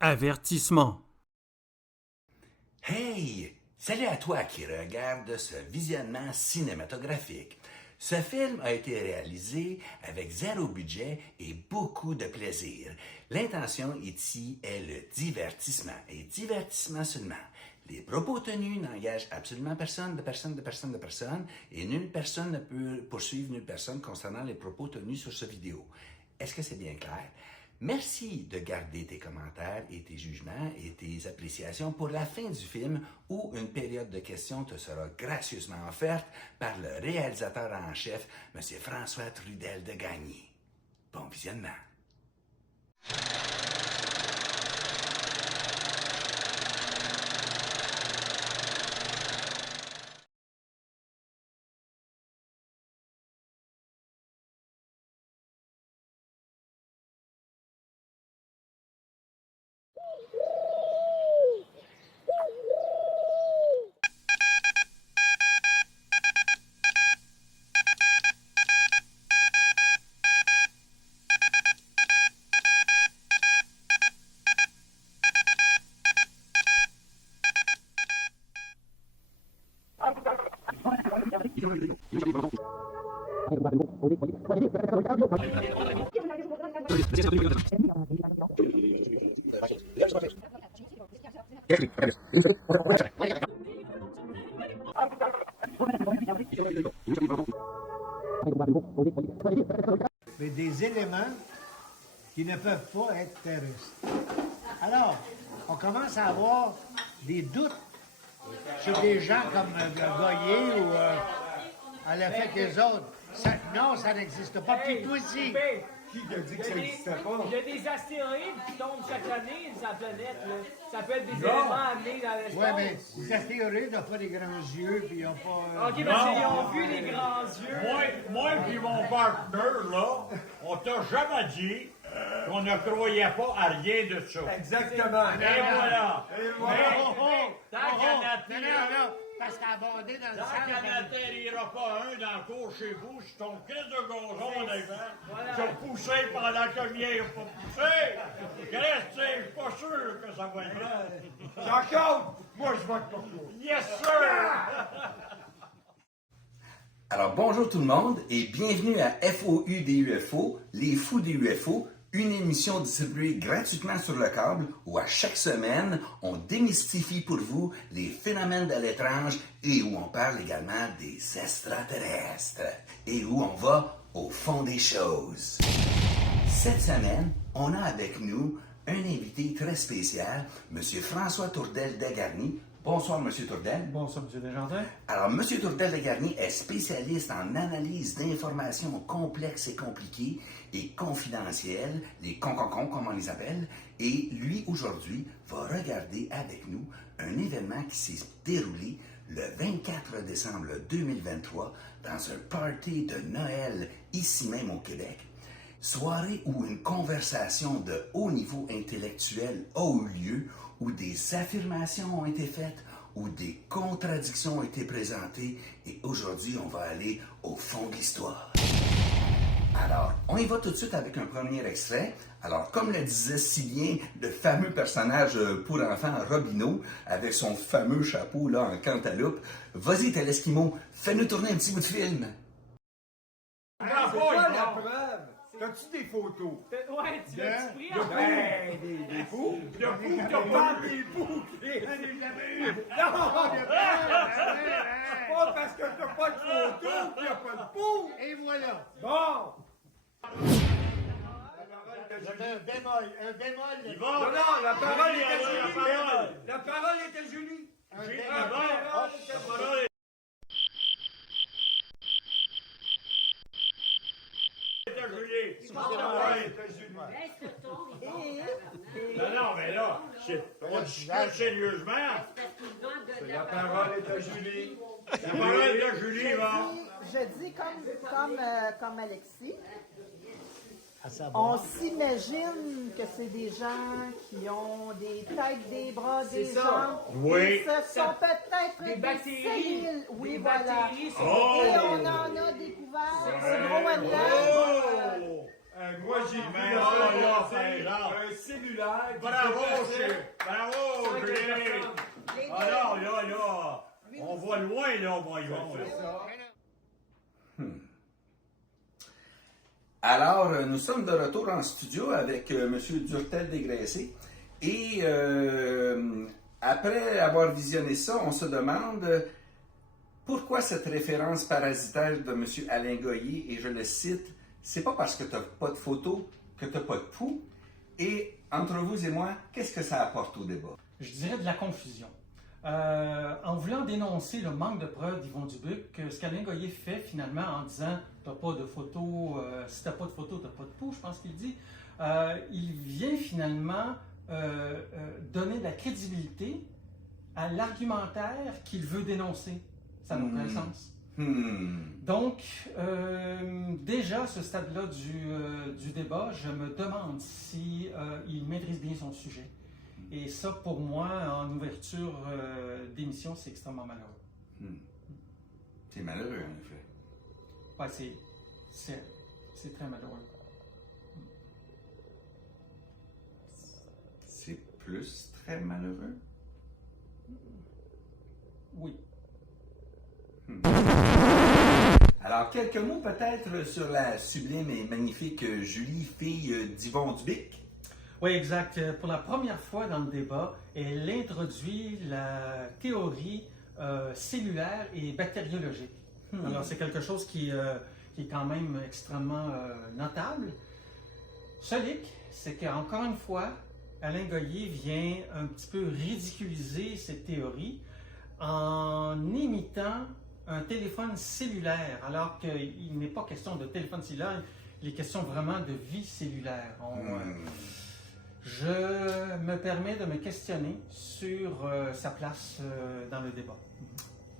Avertissement. Hey! Salut à toi qui regarde ce visionnement cinématographique. Ce film a été réalisé avec zéro budget et beaucoup de plaisir. L'intention ici est le divertissement, et divertissement seulement. Les propos tenus n'engagent absolument personne, et nulle personne ne peut poursuivre nulle personne concernant les propos tenus sur cette vidéo. Est-ce que c'est bien clair? Merci de garder tes commentaires et tes jugements et tes appréciations pour la fin du film où une période de questions te sera gracieusement offerte par le réalisateur en chef, M. François Trudel de Gagny. Bon visionnement. Mais des éléments qui ne peuvent pas être terrestres. Alors, on commence à avoir des doutes sur des gens comme Goyer ou à l'effet que les autres. Non, ça n'existe pas. Puis toi aussi. Qui a dit que ça n'existait pas? Il y a des astéroïdes qui tombent chaque année sur la planète. Là. Ça peut être des éléments amenés dans l'espace. Oui, mais les astéroïdes n'ont pas des grands yeux, puis ils n'ont pas... OK, parce qu'ils ont vu les grands yeux. Moi puis mon partenaire, là, on t'a jamais dit qu'on ne croyait pas à rien de ça. Exactement. Et voilà. Mais, tant qu'à Non, parce qu'à aborder dans le tant sang... qu'à n'atterrira pas un dans le cours chez vous, si ton crise de gazon en avant, je vais pousser pendant que le mien n'a pas poussé. Reste, je suis pas sûr que ça va être vrai. Jean-Claude, moi je vote pour toi. Yes, sir! Alors bonjour tout le monde et bienvenue à FOU des UFO, les fous des UFO, une émission distribuée gratuitement sur le câble où à chaque semaine, on démystifie pour vous les phénomènes de l'étrange et où on parle également des extraterrestres et où on va au fond des choses. Cette semaine, on a avec nous un invité très spécial, M. François Tourdel de Gagny. Bonsoir, M. Tourdel. Bonsoir, M. Desjardins. Alors, M. Tourdel de Gagny est spécialiste en analyse d'informations complexes et compliquées et confidentielles, les concons, comme on les appelle, et lui, aujourd'hui, va regarder avec nous un événement qui s'est déroulé le 24 décembre 2023 dans un party de Noël ici même au Québec. Soirée où une conversation de haut niveau intellectuel a eu lieu, où des affirmations ont été faites, où des contradictions ont été présentées, et aujourd'hui, on va aller au fond de l'histoire. Alors, on y va tout de suite avec un premier extrait. Alors, comme le disait si bien le fameux personnage pour enfants Robineau, avec son fameux chapeau là en cantaloupe, vas-y, t'es l'Esquimau, fais-nous tourner un petit bout de film. C'est pas la preuve. T'as-tu des photos? Ouais, tu l'as pris en Des fous? De fous, t'as pas des fous! Non! Pas parce que t'as pas de photos qu'il n'y a pas de fous! Et voilà. Bon! Un bémol. Non, la parole est à Julie! La parole est à Julie! La parole est à Julie! Non, mais là, on discute sérieusement. La parole est à Julie. La parole est à Julie, va. Je dis comme Alexis, on s'imagine que c'est des gens qui ont des têtes, des bras, des jambes. Oui. Et ce sont peut-être des bactéries. cellules. Oui, Des voilà. bactéries sont Oh! Et on en a découvert ce gros M-là. Moi, j'ai vu Mais la là, semaine là, passée, par exemple. un cellulaire qui Bravo, se déplaçait. bravo, Julie! Alors, là, on va loin, là, voyons. Alors, nous sommes de retour en studio avec M. Durtel-Desgraissés. Et après avoir visionné ça, on se demande pourquoi cette référence parasitaire de M. Alain Goyer, et je le cite, c'est pas parce que tu n'as pas de photo que tu n'as pas de pouls. Et entre vous et moi, qu'est-ce que ça apporte au débat? Je dirais de la confusion. En voulant dénoncer le manque de preuves d'Yvon Dubuc, ce qu'Alain Goyer fait finalement en disant « t'as pas de photo, si t'as pas de photo, t'as pas de pouls », je pense qu'il dit, il vient finalement donner de la crédibilité à l'argumentaire qu'il veut dénoncer. Ça n'a aucun sens. Donc, déjà à ce stade-là du débat, je me demande si il maîtrise bien son sujet. Et ça, pour moi, en ouverture d'émission, c'est extrêmement malheureux. C'est malheureux, en effet. Ouais, c'est très malheureux. C'est plus très malheureux? Oui. Alors, quelques mots peut-être sur la sublime et magnifique Julie, fille d'Yvon Dubuc. Oui, exact. Pour la première fois dans le débat, elle introduit la théorie cellulaire et bactériologique. Alors, c'est quelque chose qui est quand même extrêmement notable. Seul hic, c'est qu'encore une fois, Alain Goyer vient un petit peu ridiculiser cette théorie en imitant un téléphone cellulaire, alors qu'il n'est pas question de téléphone cellulaire, il est question vraiment de vie cellulaire. Je me permets de me questionner sur sa place dans le débat.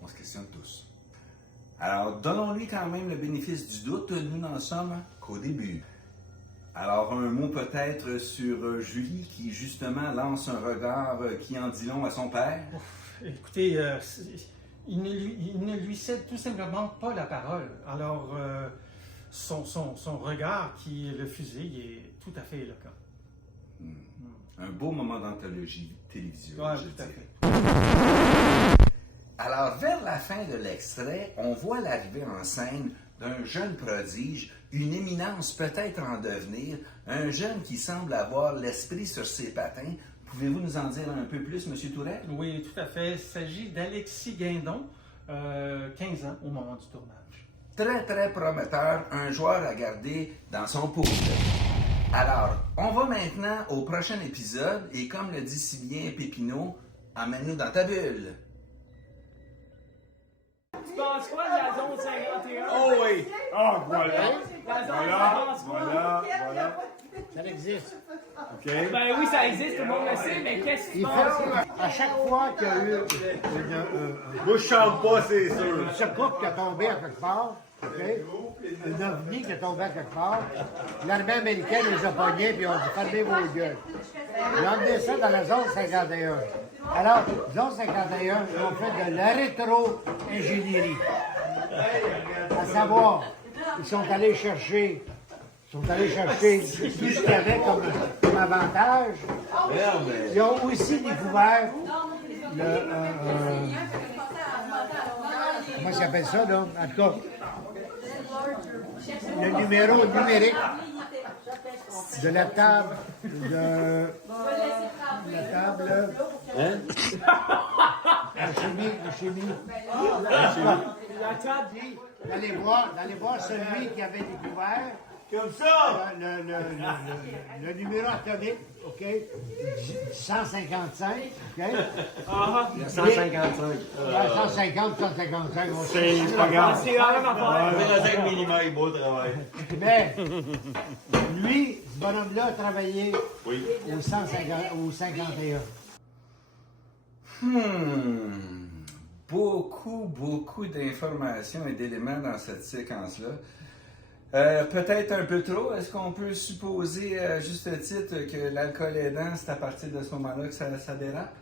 On se questionne tous. Alors, donnons-lui quand même le bénéfice du doute, nous n'en sommes qu'au début. Alors, un mot peut-être sur Julie qui, justement, lance un regard qui en dit long à son père. Écoutez, il ne lui cède tout simplement pas la parole. Alors, son regard qui le fusille est tout à fait éloquent. Un beau moment d'anthologie télévisuelle, Ouais, je tout à dirais. fait. Alors, vers la fin de l'extrait, on voit l'arrivée en scène d'un jeune prodige, une éminence peut-être en devenir, un jeune qui semble avoir l'esprit sur ses patins. Pouvez-vous nous en dire un peu plus, M. Tourelle? Oui, tout à fait. Il s'agit d'Alexis Guindon, 15 ans au moment du tournage. Très, très prometteur, un joueur à garder dans son pool. Alors, on va maintenant au prochain épisode, et comme le dit si bien Pépineau, emmène-nous dans ta bulle. Tu penses quoi de la zone 51? Oh oui! Ah, voilà! La zone, Voilà, tu penses quoi? voilà. Ça existe. OK. Ben oui, ça existe, tout le monde le sait, mais qu'est-ce que tu Il penses? fait, à chaque fois qu'il y a eu Moi, je chante pas, c'est sûr. une soucoupe qui a tombé à quelque part, OK? Un ovni qui est tombé à quelque part, l'armée américaine les a pognés et ils ont dit « Fermez vos gueules ». Ils ont emmené ça dans la zone 51. Alors, zone 51, ils ont fait de la rétro-ingénierie. À savoir, ils sont allés chercher tout ce qu'il y avait comme avantage. Ils ont aussi découvert comment ça s'appelle ça, là? En tout cas, le numéro numérique de la table en chimie. La table. D'aller voir celui qui avait découvert Comme ça! le numéro atomique, OK? 155, OK? 155. 150, 155, on sait. C'est pas grave. C'est la même affaire. 25 mm, beau travail. Mais lui, ce bonhomme-là a travaillé Oui. au 51. Beaucoup d'informations et d'éléments dans cette séquence-là. Peut-être un peu trop. Est-ce qu'on peut supposer, à juste titre, que l'alcool aidant, c'est à partir de ce moment-là que ça dérape?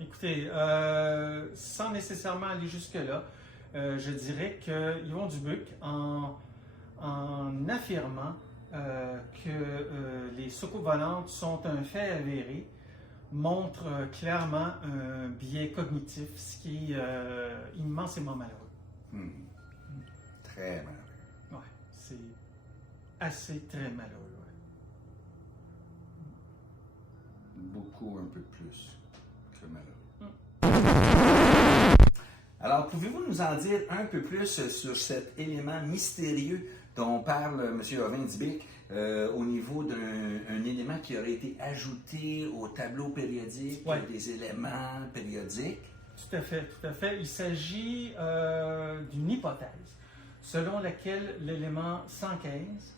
Écoutez, sans nécessairement aller jusque-là, je dirais que Yvon Dubuc, en affirmant que les soucoupes volantes sont un fait avéré, montre clairement un biais cognitif, ce qui est immensément malheureux. Très malheureux. Ouais, c'est assez très malheureux. Beaucoup, un peu plus que malheureux. Alors, pouvez-vous nous en dire un peu plus sur cet élément mystérieux dont parle M. Ovin-Dubic au niveau d'un élément qui aurait été ajouté au tableau périodique des éléments périodiques? Tout à fait, tout à fait. Il s'agit d'une hypothèse selon laquelle l'élément 115,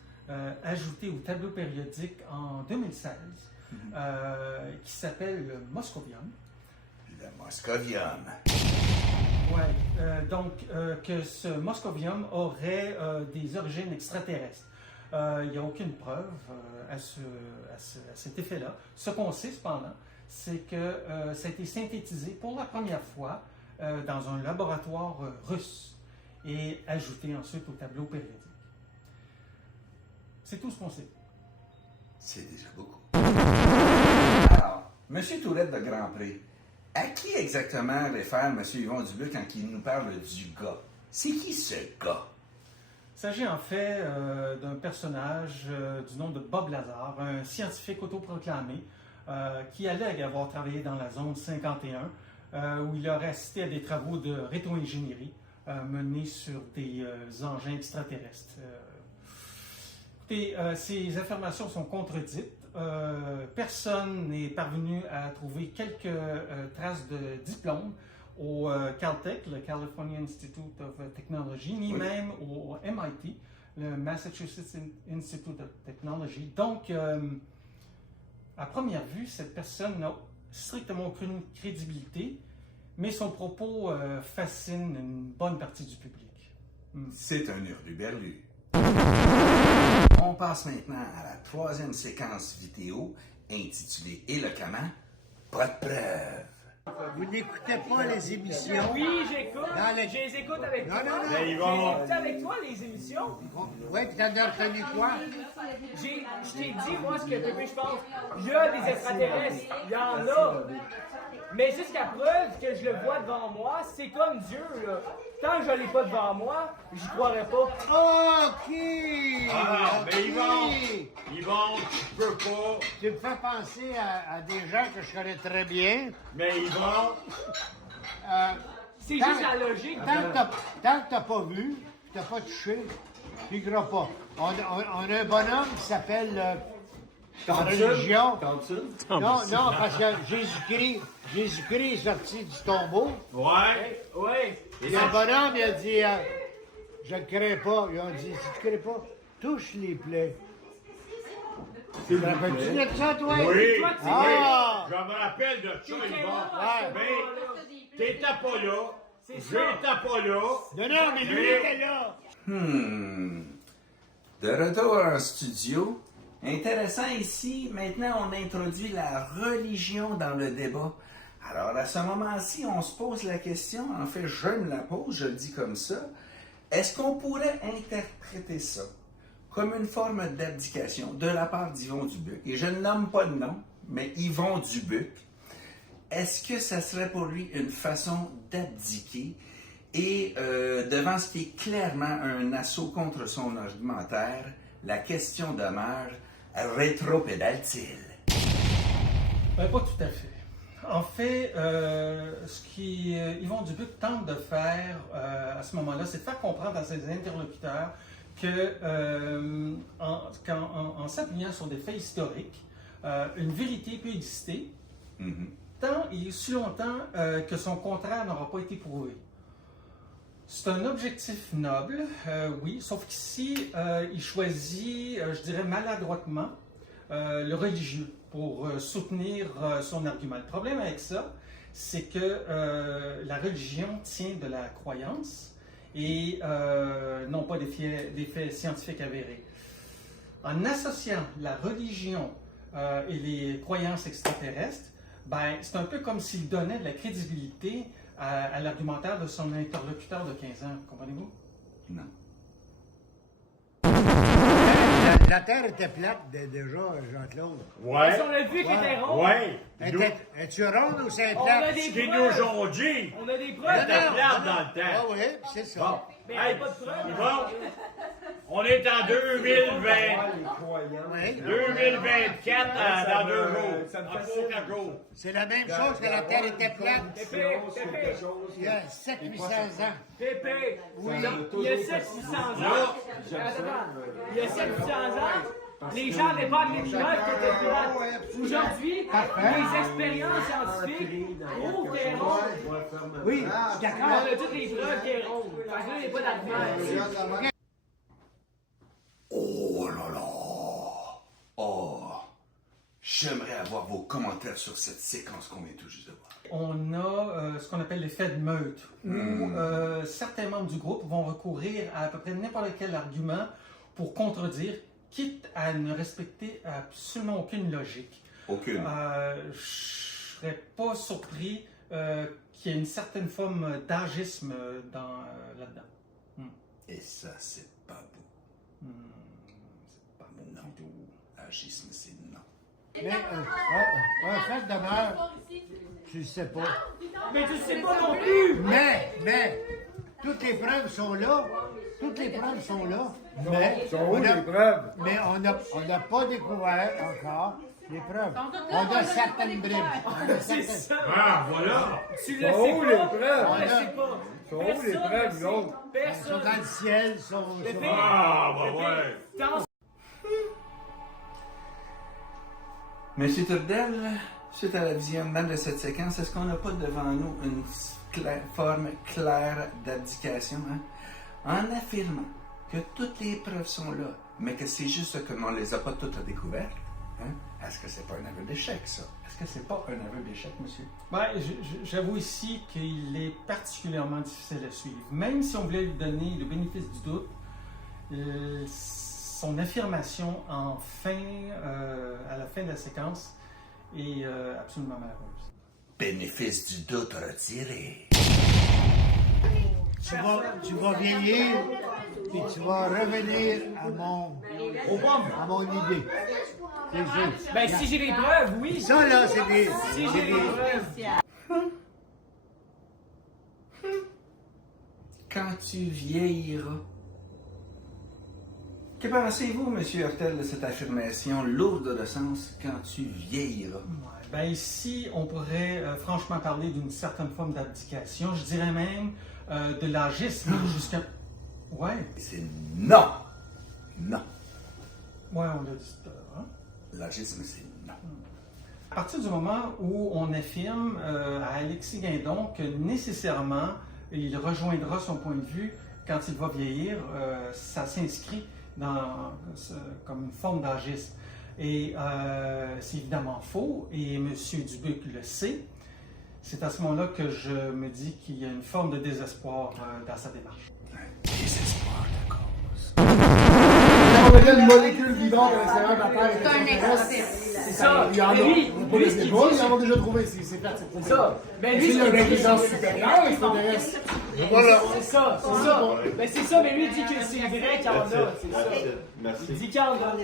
ajouté au tableau périodique en 2016, qui s'appelle le moscovium. Le moscovium. Oui, donc que ce moscovium aurait des origines extraterrestres. Il n'y a aucune preuve à cet effet-là. Ce qu'on sait cependant, c'est que ça a été synthétisé pour la première fois dans un laboratoire russe et ajouté ensuite au tableau périodique. C'est tout ce qu'on sait. C'est déjà beaucoup. Alors, M. Tourette de Grandpré, à qui exactement réfère M. Yvon Dubuc quand il nous parle du gars? C'est qui ce gars? Il s'agit en fait d'un personnage du nom de Bob Lazar, un scientifique autoproclamé qui allègue avoir travaillé dans la zone 51, où il aurait assisté à des travaux de rétro-ingénierie menés sur des engins extraterrestres. Écoutez, ces affirmations sont contredites. Personne n'est parvenu à trouver quelques traces de diplôme au Caltech, le California Institute of Technology, ni même au MIT, le Massachusetts Institute of Technology. Donc, à première vue, cette personne n'a strictement aucune crédibilité, mais son propos fascine une bonne partie du public. C'est un hurluberlu. On passe maintenant à la troisième séquence vidéo intitulée éloquemment « Pas de preuves ». Vous n'écoutez pas les émissions. Oui, j'écoute. Je les écoute avec toi. Non. J'ai écouté avec toi les émissions. Oui, puis t'en as reconnu quoi? Je t'ai dit, moi, ce que Pépé, je pense. Il y a des extraterrestres. Il y en a. Mais jusqu'à preuve que je le vois devant moi, c'est comme Dieu, là. Tant que je ne l'ai pas devant moi, j'y croirais pas. OK! Ah, mais OK. Yvon, tu peux pas. Tu me fais penser à des gens que je connais très bien. Mais Yvon, C'est Tant- juste la logique. Tant que t'as pas vu, que t'as pas touché, tu crois pas. On a un bonhomme qui s'appelle en religion. Non, parce que Jésus-Christ est sorti du tombeau. ouais. Oui. Et un bonhomme, il a dit, je ne crée pas. Ils ont dit, si tu ne crées pas, touche les plaies. Tu te rappelles-tu de ça, toi? Oui, Toi, tu- Ah! je me rappelle de ça, T'étais Yvon. là à ce Mais moment-là. t'étais pas là. C'est J'étais ça. pas là. Non, mais lui, il était là. De retour en studio. Intéressant ici, maintenant on introduit la religion dans le débat. Alors à ce moment-ci, on se pose la question, en fait je me la pose, je le dis comme ça, est-ce qu'on pourrait interpréter ça comme une forme d'abdication de la part d'Yvon Dubuc? Et je ne nomme pas de nom, mais Yvon Dubuc. Est-ce que ça serait pour lui une façon d'abdiquer et devant ce qui est clairement un assaut contre son argumentaire, la question demeure, rétropédale-t-il? Pas tout à fait. En fait, ce qu'Yvon Dubuc tente de faire à ce moment-là, c'est de faire comprendre à ses interlocuteurs que, en s'appuyant sur des faits historiques, une vérité peut exister tant et aussi longtemps que son contraire n'aura pas été prouvé. C'est un objectif noble, oui, sauf qu'ici, il choisit, je dirais maladroitement, le religieux pour soutenir son argument. Le problème avec ça, c'est que la religion tient de la croyance et non pas des faits scientifiques avérés. En associant la religion et les croyances extraterrestres, ben, c'est un peu comme s'il donnait de la crédibilité à l'argumentaire de son interlocuteur de 15 ans. Comprenez-vous? Non. la Terre était plate déjà, Jean-Claude. Ouais. Si on a vu qu'elle était ronde. Ouais. Es-tu ronde ou c'est On a plate? des Ce qu'ils preuves. nous ont dit. On a des Elle preuves. était plate dans le Ah temps. oui, c'est ça. Bon. Mais Hey, on a pas de preuves. bon. On est en 2020. Oui. 2024 dans 2 jours. Dans 4 jours. C'est la même chose que la Terre était plate Pépé, Pépé, il y a 700-800 ans. Pépé. Oui. Il y a 700 ans. Attends. Il y a 700 ans. Les gens n'avaient pas de preuves que c'était plate. Aujourd'hui, les expériences scientifiques prouvent qu'elle est ronde. Oui, je suis On d'accord. a toutes les preuves qu'elle est ronde. Fait que là, il n'y a pas d'argument. Oh là là! Oh! J'aimerais avoir vos commentaires sur cette séquence qu'on vient tout juste de voir. On a ce qu'on appelle l'effet de meute, où certains membres du groupe vont recourir à peu près n'importe quel argument pour contredire, quitte à ne respecter absolument aucune logique. Aucune. Je ne serais pas surpris qu'il y ait une certaine forme d'agisme là-dedans. Et ça, c'est pas beau. C'est pas bon Non. du tout. Agisme, c'est non. Mais un fait demeure, tu le sais pas. Mais tu sais pas non plus! Mais, toutes les preuves sont là. Toutes les preuves sont là. Mais mais on n'a pas découvert encore les preuves. On a certaines bribes. On a C'est certaines- ça! Ah, voilà. Tu le sais pas! On le sait pas! Sont où les preuves, Ils Personne sont Personne! dans le ciel, ils sont... Pépé. Ah, bah ouais. Dans Monsieur Turdel, suite à la visionnement de cette séquence, est-ce qu'on n'a pas devant nous une forme claire d'abdication, hein? En affirmant que toutes les preuves sont là, mais que c'est juste que l'on ne les a pas toutes découvertes, hein? Est-ce que c'est pas un aveu d'échec, ça? Est-ce que c'est pas un aveu d'échec, monsieur? Ben, j'avoue ici qu'il est particulièrement difficile à suivre. Même si on voulait lui donner le bénéfice du doute, son affirmation à la fin de la séquence est absolument malheureuse. Bénéfice du doute retiré. Tu vas vieillir, puis tu vas revenir à mon idée. C'est sûr. Ben, si j'ai des preuves, oui! Ça, là, c'est des... Si j'ai des preuves! Quand tu vieilliras. Que pensez-vous, monsieur Hurtel, de cette affirmation lourde de sens, quand tu vieilliras? Ouais, ben ici, on pourrait franchement parler d'une certaine forme d'abdication. Je dirais même de l'agisme jusqu'à... Ouais, C'est non! Non. ouais, on l'a dit tout à l'heure. Hein? L'agisme, c'est non. À partir du moment où on affirme à Alexis Guindon que nécessairement il rejoindra son point de vue quand il va vieillir, ça s'inscrit comme une forme d'agisme. Et c'est évidemment faux, et M. Dubuc le sait. C'est à ce moment-là que je me dis qu'il y a une forme de désespoir dans sa démarche. Un désespoir de cause. On va dire une molécule vivante à l'extérieur de la Terre. C'est un exorcisme. C'est ça! Il y en a. Lui, Pas lui, des ce qu'il ébaules, dit, ils en ont déjà trouvé. C'est fait, c'est prouvé. ça. Ben, lui, S'il y a ce une qu'il dit, intelligence c'est- supérieure, extraterrestre. Voilà. C'est ça, c'est ça. Ben, c'est ça, mais lui, il dit que c'est vrai qu'il y en a. C'est ça. Il Merci. dit qu'il y en a.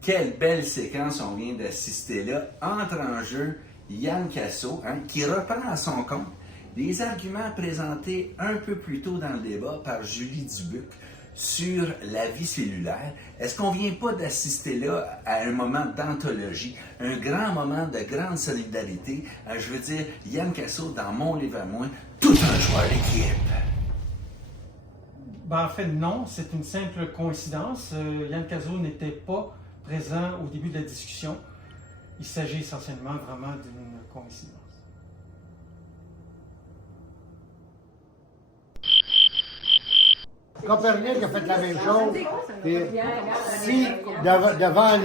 Quelle belle séquence on vient d'assister là. Entre en jeu Yann Casso, hein, qui reprend à son compte des arguments présentés un peu plus tôt dans le débat par Julie Dubuc sur la vie cellulaire. Est-ce qu'on vient pas d'assister là à un moment d'anthologie, un grand moment de grande solidarité? Je veux dire, Yann Casso, dans mon livre à moi, tout un joueur d'équipe. Ben, en fait, non, c'est une simple coïncidence. Yann Cazot n'était pas présent au début de la discussion. Il s'agit essentiellement vraiment d'une coïncidence. Copernic a fait la même chose. Et si, devant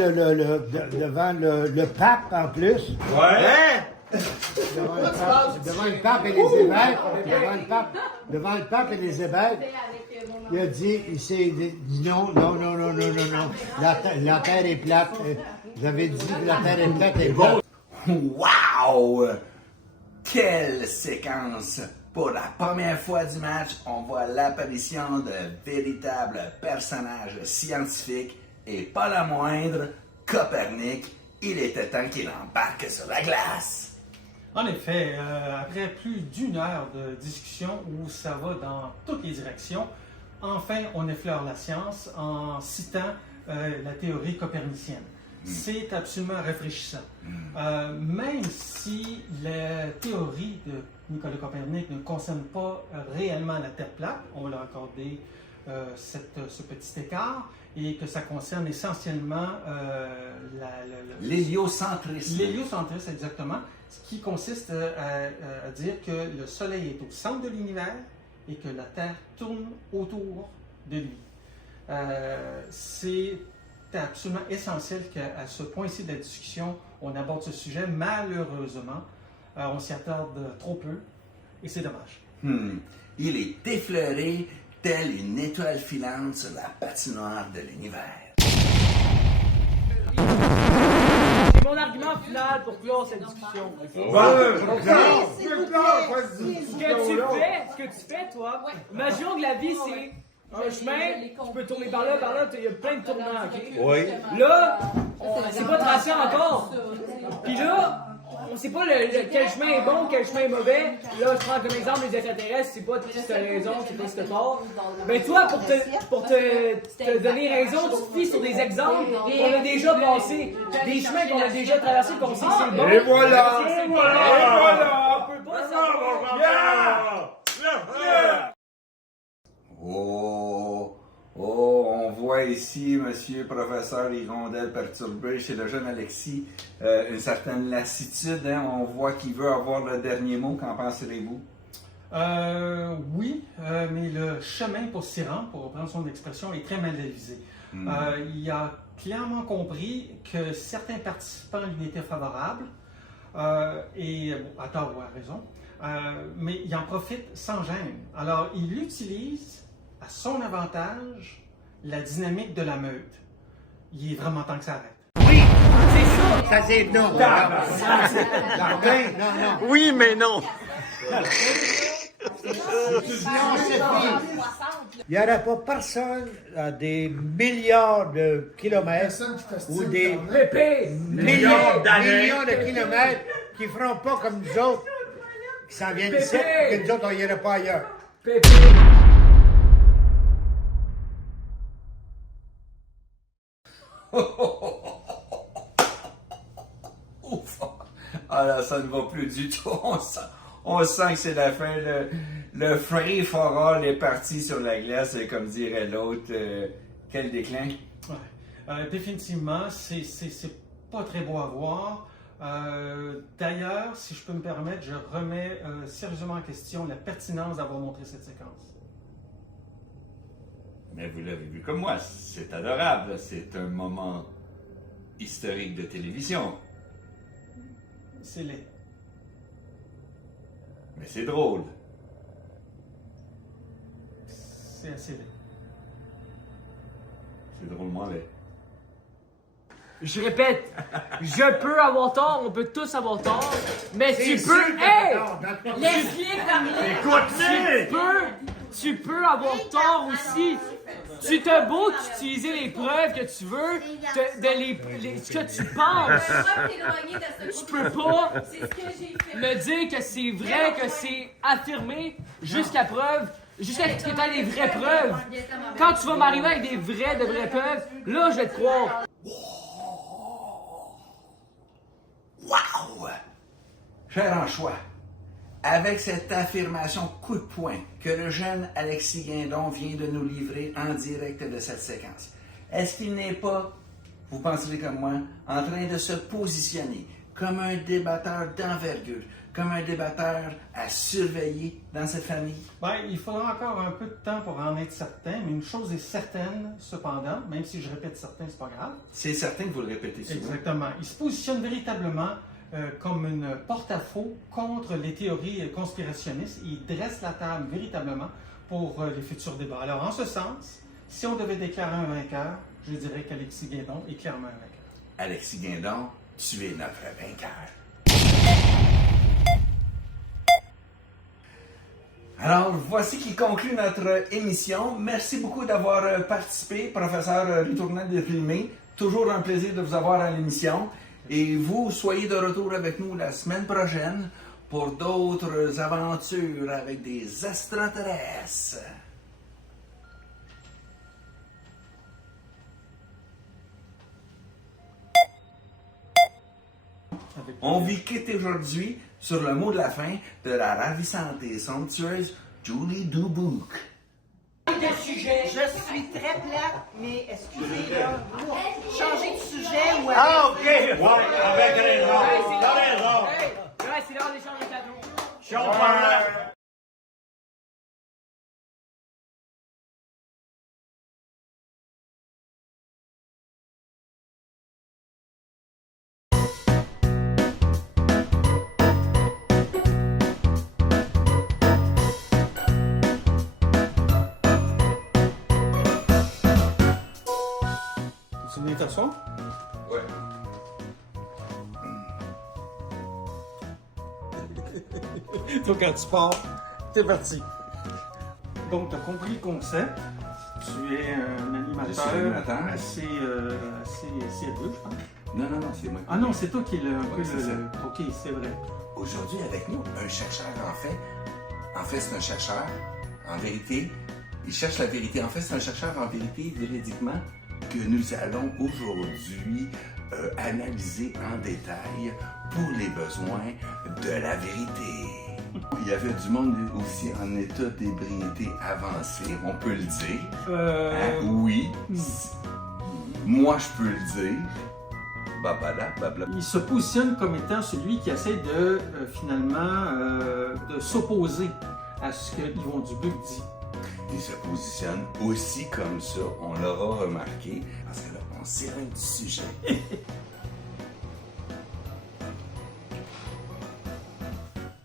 le pape en plus, Ouais. devant le pape et les évêques, devant le pape et les évêques, il a dit, il s'est dit non, la terre est plate. Vous avez dit que la terre est plate et plate. Wow! Quelle séquence Pour la première fois du match, on voit l'apparition d'un véritable personnage scientifique et pas la moindre, Copernic. Il était temps qu'il embarque sur la glace. En effet, après plus d'1 heure de discussion où ça va dans toutes les directions, enfin on effleure la science en citant la théorie copernicienne. C'est absolument rafraîchissant. Même si la théorie de Nicolas Copernic ne concerne pas réellement la Terre plate, on va accorder ce petit écart, et que ça concerne essentiellement l'héliocentrisme. L'héliocentrisme, exactement, ce qui consiste à dire que le Soleil est au centre de l'univers et que la Terre tourne autour de lui. C'est absolument essentiel qu'à ce point-ci de la discussion, on aborde ce sujet. Malheureusement, on s'y attarde trop peu et c'est dommage. Il est effleuré telle une étoile filante sur la patinoire de l'univers. C'est mon argument final pour clore cette discussion. Ce que tu fais, toi, imaginons que la vie, c'est un chemin, tu peux tourner par là, il y a plein de tournants, ok? Oui. Là, c'est pas tracé encore. Puis là, on sait pas quel chemin est bon, quel chemin est mauvais. Là, je prends comme exemple les extraterrestres, c'est pas si t'as raison, c'est pas si t'as tort. Mais toi, pour te donner raison, tu te fies sur des exemples qu'on a déjà passés, des chemins qu'on a déjà traversés, qu'on sait que c'est bon. Et voilà! Et voilà! On peut pas savoir. On voit ici, monsieur professeur Hirondelle perturbé chez le jeune Alexis, une certaine lassitude. Hein? On voit qu'il veut avoir le dernier mot. Qu'en penserez-vous? Oui, mais le chemin pour s'y rendre, pour reprendre son expression, est très mal avisé. Il a clairement compris que certains participants lui étaient favorables, et à tort ou à raison, mais il en profite sans gêne. Alors, il utilise à son avantage la dynamique de la meute. Il est vraiment temps que ça arrête. Oui, c'est ça. Ça, c'est non. Non. Oui, mais non! Il n'y aura pas personne à des milliards de kilomètres ou des millions de kilomètres qui ne feront pas comme nous autres, qui s'en viennent ici, que nous autres, on n'ira pas ailleurs. Ouf! Ah là, ça ne va plus du tout. On sent que c'est la fin. Le free for all est parti sur la glace, et comme dirait l'autre, quel déclin? Ouais. Définitivement, c'est pas très beau à voir. D'ailleurs, si je peux me permettre, je remets sérieusement en question la pertinence d'avoir montré cette séquence. Mais vous l'avez vu comme moi, c'est adorable. C'est un moment historique de télévision. C'est laid. Mais c'est drôle. C'est assez laid. C'est drôlement laid. Je répète, je peux avoir tort, on peut tous avoir tort, mais tu peux... Hey! Tu peux avoir tort aussi. Tu t'as beau utiliser les preuves que tu veux, ce que tu penses. Tu peux pas me dire que c'est vrai, que c'est affirmé jusqu'à preuve, jusqu'à ce que tu aies des vraies preuves. Quand tu vas m'arriver avec des vraies preuves, là, je vais te croire. Wow! Cher Anchois, avec cette affirmation coup de poing que le jeune Alexis Guindon vient de nous livrer en direct de cette séquence, est-ce qu'il n'est pas, vous penserez comme moi, en train de se positionner comme un débatteur d'envergure, comme un débatteur à surveiller dans cette famille? Ben, il faudra encore un peu de temps pour en être certain, mais une chose est certaine, cependant, même si je répète certain, c'est pas grave. C'est certain que vous le répétez souvent. Exactement. Il se positionne véritablement comme une porte-à-faux contre les théories conspirationnistes. Il dresse la table véritablement pour les futurs débats. Alors, en ce sens, si on devait déclarer un vainqueur, je dirais qu'Alexis Guindon est clairement un vainqueur. Alexis Guindon, tu es notre vainqueur. Alors, voici qui conclut notre émission. Merci beaucoup d'avoir participé, professeur Ritournel de Filmé. Toujours un plaisir de vous avoir à l'émission. Et vous, soyez de retour avec nous la semaine prochaine pour d'autres aventures avec des extraterrestres. On vit quitte aujourd'hui sur le mot de la fin de la ravissante et somptueuse Julie Dubuque. Je suis très plate, mais excusez, là, pour changer de sujet ou... Ah, OK! Ouais, avec raison. T'as raison. Ouais, c'est l'heure d'échanger de cadeaux. Si on parlait... Tu venais t'asseoir? Ouais. Toi, quand tu pars, t'es parti. Donc, tu as compris le concept. Tu es un Je suis un animateur animateur. assez sérieux, je pense. Non, c'est moi. Ah non, c'est toi qui es un peu c'est ça. OK, c'est vrai. Aujourd'hui, avec nous, un chercheur en fait. En fait, c'est un chercheur. En vérité, il cherche la vérité. En fait, c'est un chercheur en vérité, véridiquement, que nous allons aujourd'hui analyser en détail pour les besoins de la vérité. Il y avait du monde aussi en état d'ébriété avancé, on peut le dire. Hein? Oui. Moi, je peux le dire. Babala, babla. Il se positionne comme étant celui qui essaie de de s'opposer à ce que Yvon Dubuc dit. Il se positionne aussi comme ça, on l'aura remarqué, parce que là, on s'éloigne du sujet.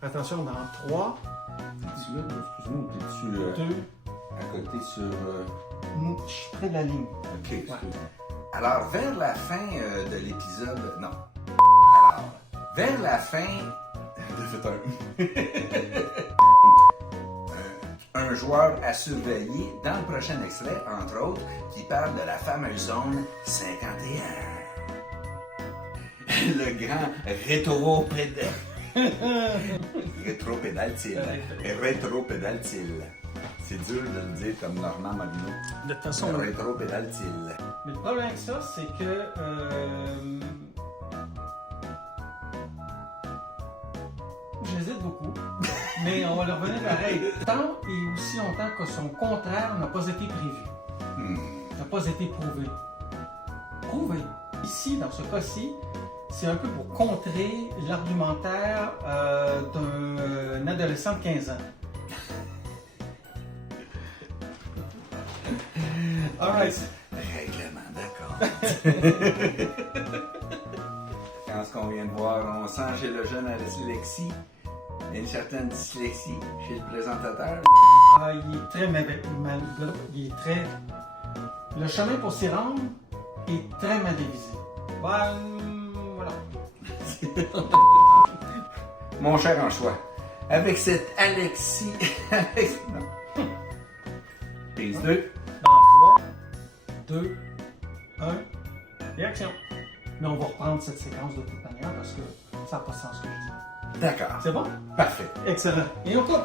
Attention, dans 3, Excuse-moi, t'es-tu 2, à côté sur... je suis près de la ligne. Ok, Ouais. excuse. Alors, vers la fin de l'épisode... Non. Alors, vers la fin... un joueur à surveiller dans le prochain extrait, entre autres, qui parle de la fameuse zone 51. Le grand rétropédale. Rétropédale-t-il. C'est dur de le dire comme Normand Marino. De toute façon, Rétropédale-t-il. mais le problème avec ça, c'est que j'hésite beaucoup, mais on va le revenir pareil. Tant et aussi longtemps que son contraire n'a pas été prévu, n'a pas été prouvé. Prouvé. Ici, dans ce cas-ci, c'est un peu pour contrer l'argumentaire d'un adolescent de 15 ans. Alright. Règlement, d'accord. Quand ce qu'on vient de voir, on sent chez le jeune Alexis une certaine dyslexie chez le présentateur. Ah, il est très il est très... Le chemin pour s'y rendre est très mal dévisé. Ben, voilà. Mon cher Anchois, avec cet Alexis... non. Prise 2. Dans 3, 2, 1, et action. Mais on va reprendre cette séquence de toute manière parce que ça n'a pas de sens ce que je dis. D'accord. C'est bon? Parfait. Excellent. Et on coupe.